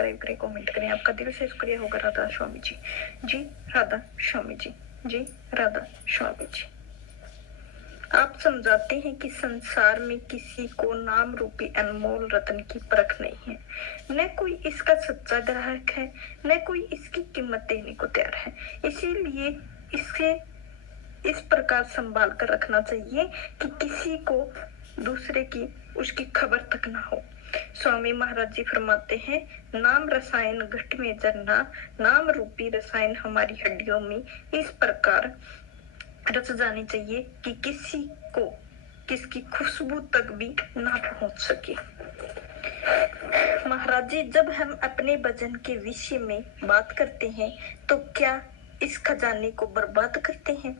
Subscribe करें, comment करें। आपका दिल से शुक्रिया होगा राधा स्वामी जी। जी राधा स्वामी जी। जी राधा स्वामी जी। आप समझाते हैं कि संसार में किसी को नाम रूपी अनमोल रत्न की परख नहीं है, न कोई इसका सच्चा ग्राहक है, न कोई इसकी कीमत देने को तैयार है। इसीलिए इसे इस प्रकार संभाल कर रखना चाहिए कि किसी को दूसरे की उसकी खबर तक ना हो। स्वामी महाराज जी फरमाते हैं, नाम रसायन घट में जरना, नाम रूपी रसायन हमारी हड्डियों में इस प्रकार रच जानी चाहिए कि किसी को किसकी खुशबू तक भी ना पहुंच सके। महाराज जी, जब हम अपने भजन के विषय में बात करते हैं तो क्या इस खजाने को बर्बाद करते हैं?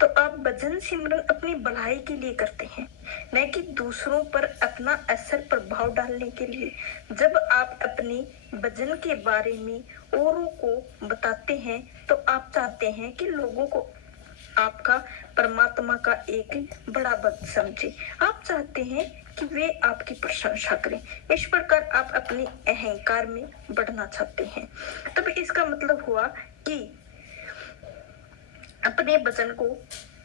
तो आप भजन सिमरन अपनी भलाई के लिए करते हैं, न कि दूसरों पर अपना असर प्रभाव डालने के लिए। जब आप अपने भजन के बारे में औरों को बताते हैं तो आप चाहते हैं कि लोगों को आपका परमात्मा का एक बड़ा भक्त समझे। आप चाहते हैं कि वे आपकी प्रशंसा करें। इस प्रकार आप अपने अहंकार में बढ़ना चाहते हैं। तब इसका मतलब हुआ कि अपने वचन को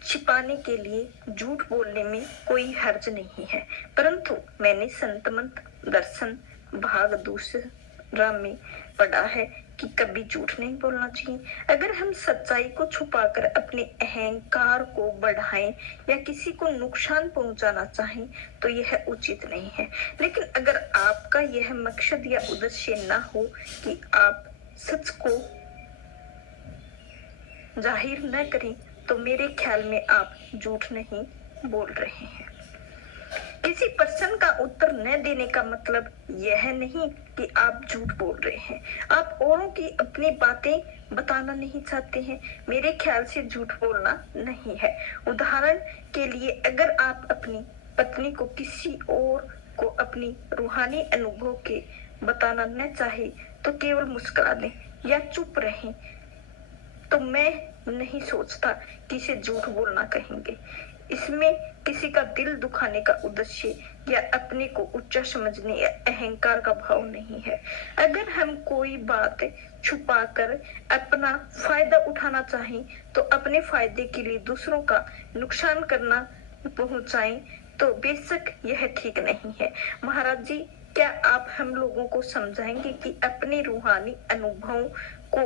छिपाने के लिए झूठ बोलने में कोई हर्ज नहीं है। परंतु मैंने संत मंत्र दर्शन भाग दूसरा में पढ़ा है कि कभी झूठ नहीं बोलना चाहिए। अगर हम सच्चाई को छुपाकर अपने अहंकार को बढ़ाएं या किसी को नुकसान पहुंचाना चाहें तो यह उचित नहीं है। लेकिन अगर आपका यह मकसद या उद्देश्य ना हो कि आप सच को जाहिर न करें तो मेरे ख्याल में आप झूठ नहीं बोल रहे हैं। किसी प्रश्न का उत्तर न देने का मतलब यह नहीं कि आप झूठ बोल रहे हैं। आप औरों की अपनी बातें बताना नहीं चाहते हैं। मेरे ख्याल से झूठ बोलना नहीं है। उदाहरण के लिए, अगर आप अपनी पत्नी को किसी और को अपनी रूहानी अनुभव के बताना न चाहे तो केवल मुस्कुरा दें या चुप रहें, तो मैं नहीं सोचता कि इसे झूठ बोलना कहेंगे। इसमें किसी का दिल दुखाने का उद्देश्य या अपने को ऊंचा समझने या अहंकार का भाव नहीं है। अगर हम कोई बात छुपाकर अपना फायदा उठाना चाहें तो अपने फायदे के लिए दूसरों का नुकसान करना पहुंचाएं तो बेशक यह ठीक नहीं है। महाराज जी, क्या आप हम लोगों को समझाएंगे कि अपने रूहानी अनुभवों को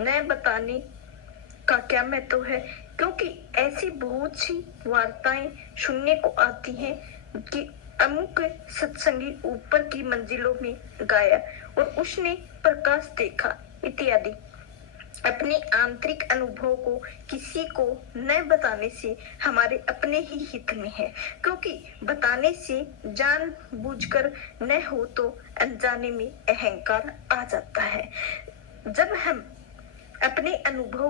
न बताने का क्या महत्व है? क्योंकि ऐसी बहुत सी वार्ताएं सुनने को आती हैं कि अमुक सत्संगी ऊपर की मंजिलों में गया और उसने प्रकाश देखा इत्यादि। अपने आंतरिक अनुभव को किसी को न बताने से हमारे अपने ही हित में है, क्योंकि बताने से जानबूझकर न हो तो अनजाने में अहंकार आ जाता है। जब हम अपने अनुभव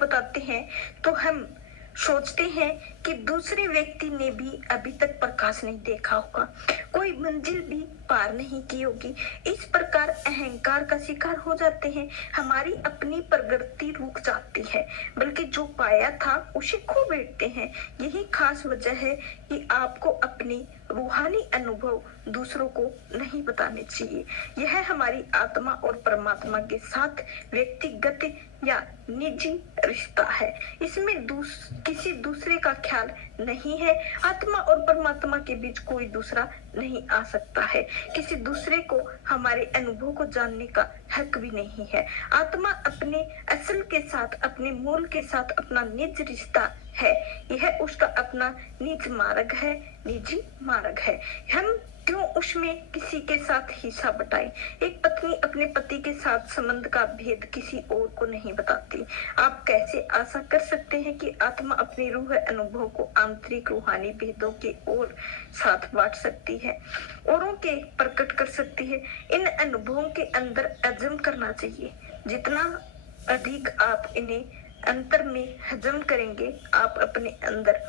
बताते हैं तो हम सोचते हैं कि दूसरे व्यक्ति ने भी अभी तक प्रकाश नहीं देखा होगा, कोई मंजिल भी पार नहीं की होगी। इस प्रकार अहंकार का शिकार हो जाते हैं। हमारी अपनी प्रगति रुक जाती है, बल्कि जो पाया था उसे खो बैठते हैं। यही खास वजह है कि आपको अपनी रूहानी अनुभव दूसरों को नहीं बताने चाहिए। यह हमारी आत्मा और परमात्मा के साथ व्यक्तिगत या निजी रिश्ता है। इसमें किसी दूसरे का ख्याल नहीं है। आत्मा और परमात्मा के बीच कोई दूसरा नहीं आ सकता है। किसी दूसरे को हमारे अनुभव को जानने का हक भी नहीं है। आत्मा अपने असल के साथ, अपने मूल के साथ अपना निज रिश्ता है। यह उसका अपना निज मार्ग है, निजी मार्ग है। हम क्यों उसमें किसी के साथ हिस्सा बटाएं? एक पत्नी अपने पति के साथ संबंध का भेद किसी और को नहीं बताती। आप कैसे आशा कर सकते हैं कि आत्मा अपनी रूह अनुभव को आंतरिक रूहानी भेदों के और साथ बांट सकती है, औरों के प्रकट कर सकती है? इन अनुभवों के अंदर अजम करना चाहिए। जितना अधिक आप इन्हें अंतर में हजम करेंगे, आप अपने अंदर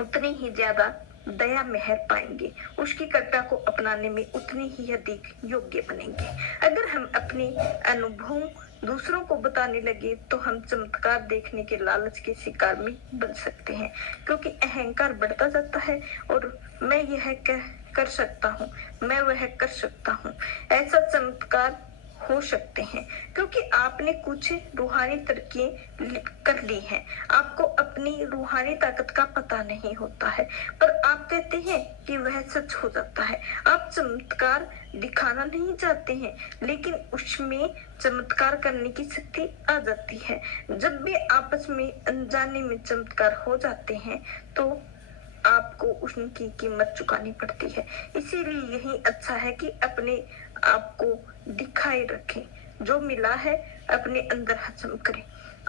उतनी ही ज्यादा दया मेहर पाएंगे। उसकी कृपा को अपनाने में उतनी ही अधिक योग्य बनेंगे। अगर हम अपने अनुभव दूसरों को बताने लगे तो हम चमत्कार देखने के लालच के शिकार में बन सकते हैं, क्योंकि अहंकार बढ़ता जाता है। और मैं यह कर सकता हूँ, मैं वह कर सकता हूँ। ऐसा चमत्कार हो सकते हैं क्योंकि आपने कुछ रूहानी तरक्की कर ली है। आपको अपनी रूहानी ताकत का पता नहीं होता है, पर आप कहते हैं कि वह सच हो जाता है। आप चमत्कार दिखाना नहीं चाहते हैं, लेकिन उसमें चमत्कार करने की शक्ति आ जाती है। जब भी आपस में अनजाने में चमत्कार हो जाते हैं, तो आपको उनकी कीमत चुकानी पड़ती है। इसीलिए यही अच्छा है कि अपने आप को दिखाए रखें। जो मिला है अपने अंदर हजम करें।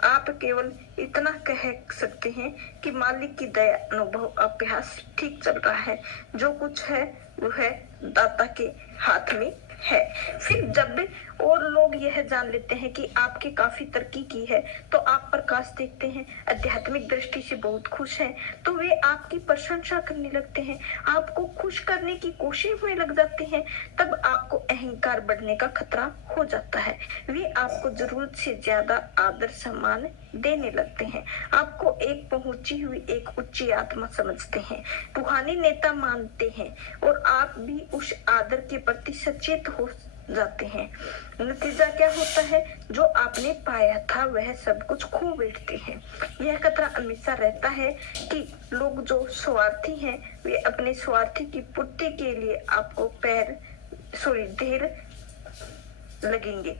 आप केवल इतना कह सकते हैं कि मालिक की दया अनुभव अभ्यास ठीक चल रहा है। जो कुछ है वह दाता के हाथ में है। फिर जब और लोग यह जान लेते हैं कि आपकी काफी तरक्की की है, तो आप प्रकाश देखते हैं, आध्यात्मिक दृष्टि से बहुत खुश हैं, तो वे आपकी प्रशंसा करने लगते हैं, आपको खुश करने की कोशिश में लग जाते हैं। तब आपको अहंकार बढ़ने का खतरा हो जाता है। वे आपको जरूरत से ज्यादा आदर सम्मान देने लगते हैं, आपको एक पहुंची हुई एक उच्च आत्मा समझते हैं, रूहानी नेता मानते हैं, और आप भी उस आदर के प्रति सचेत हो जाते हैं। नतीजा क्या होता है? जो आपने पाया था वह सब कुछ खो बैठते हैं। यह खतरा हमेशा रहता है कि लोग जो स्वार्थी हैं, वे अपने स्वार्थी की पूर्ति के लिए आपको देर लगेंगे।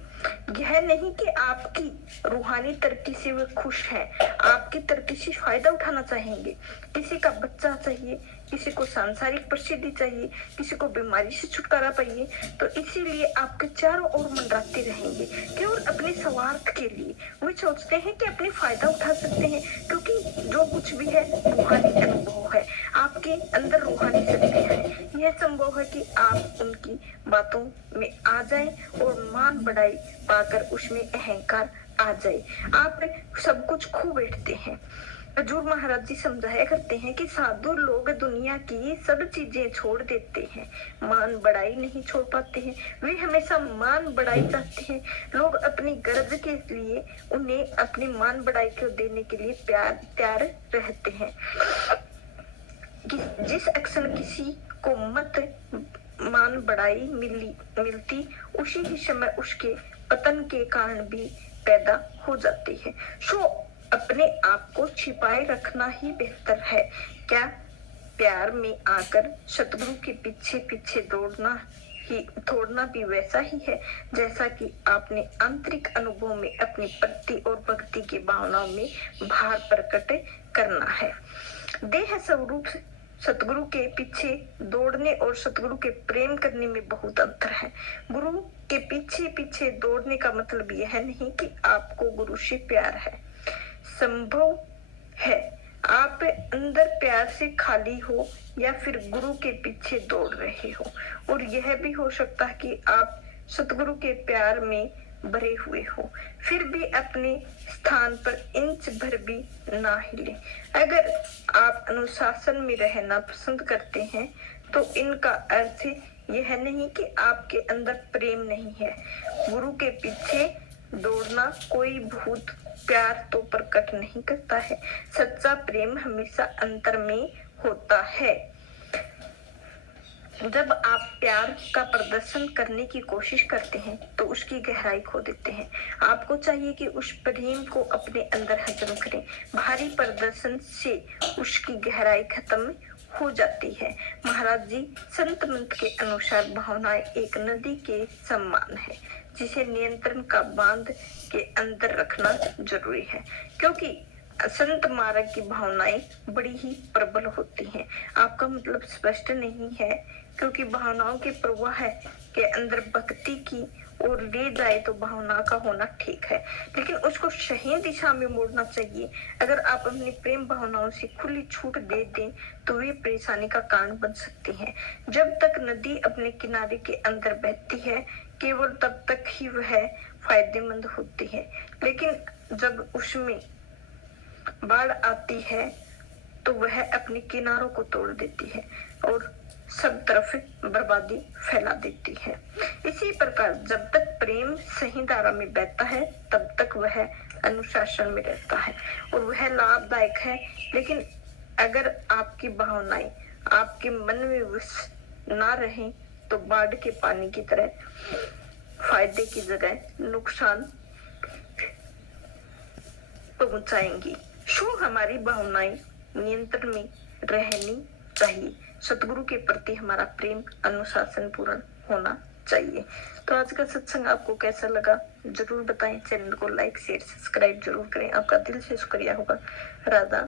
यह नहीं कि आपकी रूहानी तरक्की से वे खुश हैं, आपकी तरक्की से फायदा उठाना चाहेंगे। किसी का बच्चा चाहिए, किसी को सांसारिक प्रसिद्धि चाहिए, किसी को बीमारी से छुटकारा चाहिए, तो इसीलिए आपके चारों ओर मंडराते रहेंगे केवल अपने स्वार्थ के लिए। वे सोचते हैं कि अपने फायदा उठा सकते हैं, क्योंकि जो कुछ भी है रूहानी अनुभव है, आपके अंदर रूहानी शक्ति है। यह संभव है कि आप उनकी बातों में आ जाएं और मान बढ़ाई पाकर उसमें अहंकार आ जाए। आप सब कुछ खो बैठते हैं। हजूर महाराज जी समझाया करते हैं कि साधु लोग दुनिया की सब चीजें छोड़ देते हैं, मान बढ़ाई नहीं छोड़ पाते हैं। वे हमेशा मान बढ़ाई चाहते हैं। लोग अपनी गरज के लिए उन्हें अपनी मान बढ़ाई को देने के लिए तैयार रहते हैं। जिस अक्सर किसी को मत मान बढ़ाई मिलती, उसी ही समय उसके पतन के कारण भी पैदा हो जाती है। सो अपने आप को छिपाए रखना ही बेहतर है। क्या प्यार में आकर सतगुरु के पीछे पीछे दौड़ना भी वैसा ही है जैसा कि आपने आंतरिक अनुभव में अपनी भक्ति और भक्ति की भावनाओं में भार प्रकट करना है। देह स्वरूप सतगुरु के पीछे दौड़ने और सतगुरु के प्रेम करने में बहुत अंतर है। गुरु के पीछे पीछे दौड़ने का मतलब यह नहीं कि आपको गुरु से प्यार है। संभव है आप अंदर प्यार से खाली हो या फिर गुरु के पीछे दौड़ रहे हो, और यह भी हो सकता है कि आप सतगुरु के प्यार में भरे हुए हो, फिर भी अपने स्थान पर इंच भर भी ना हिले। अगर आप अनुशासन में रहना पसंद करते हैं, तो इनका अर्थ यह नहीं कि आपके अंदर प्रेम नहीं है। गुरु के पीछे दौड़ना कोई भूत प्यार तो प्रकट नहीं करता है। सच्चा प्रेम हमेशा अंतर में होता है। जब आप प्यार का प्रदर्शन करने की कोशिश करते हैं, तो उसकी गहराई खो देते हैं। आपको चाहिए कि उस प्रेम को अपने अंदर हजम करें। भारी प्रदर्शन से उसकी गहराई खत्म हो जाती है। महाराज जी संत मंत्र के अनुसार भावनाएं एक नदी के समान है, जिसे नियंत्रण का बांध के अंदर रखना जरूरी है, क्योंकि संत मार्ग की भावनाएं बड़ी ही प्रबल होती हैं। आपका मतलब स्पष्ट नहीं है, क्योंकि भावनाओं के प्रवाह के अंदर भक्ति की ओर ले जाए तो भावना का होना ठीक है, लेकिन उसको सही दिशा में मोड़ना चाहिए। अगर आप अपनी प्रेम भावनाओं से खुली छूट दे दें, तो वे परेशानी का कारण बन सकती हैं। जब तक नदी अपने किनारे के अंदर बहती है, केवल तब तक ही वह फायदेमंद होती है, लेकिन जब उसमें बाढ़ आती है तो वह अपने किनारों को तोड़ देती है और सब तरफ बर्बादी फैला देती है। इसी प्रकार जब तक प्रेम सही धारा में बहता है, तब तक वह अनुशासन में रहता है और वह लाभदायक है। लेकिन अगर आपकी भावनाएं आपके मन में ना रहें तो बाढ़ के पानी की तरह फायदे की जगह नुकसान पहुंचाएंगी। सो हमारी भावनाएं नियंत्रण में रहनी चाहिए। सतगुरु के प्रति हमारा प्रेम अनुशासन पूर्ण होना चाहिए। तो आज का सत्संग आपको कैसा लगा जरूर बताएं। चैनल को लाइक शेयर सब्सक्राइब जरूर करें। आपका दिल से शुक्रिया होगा। राधा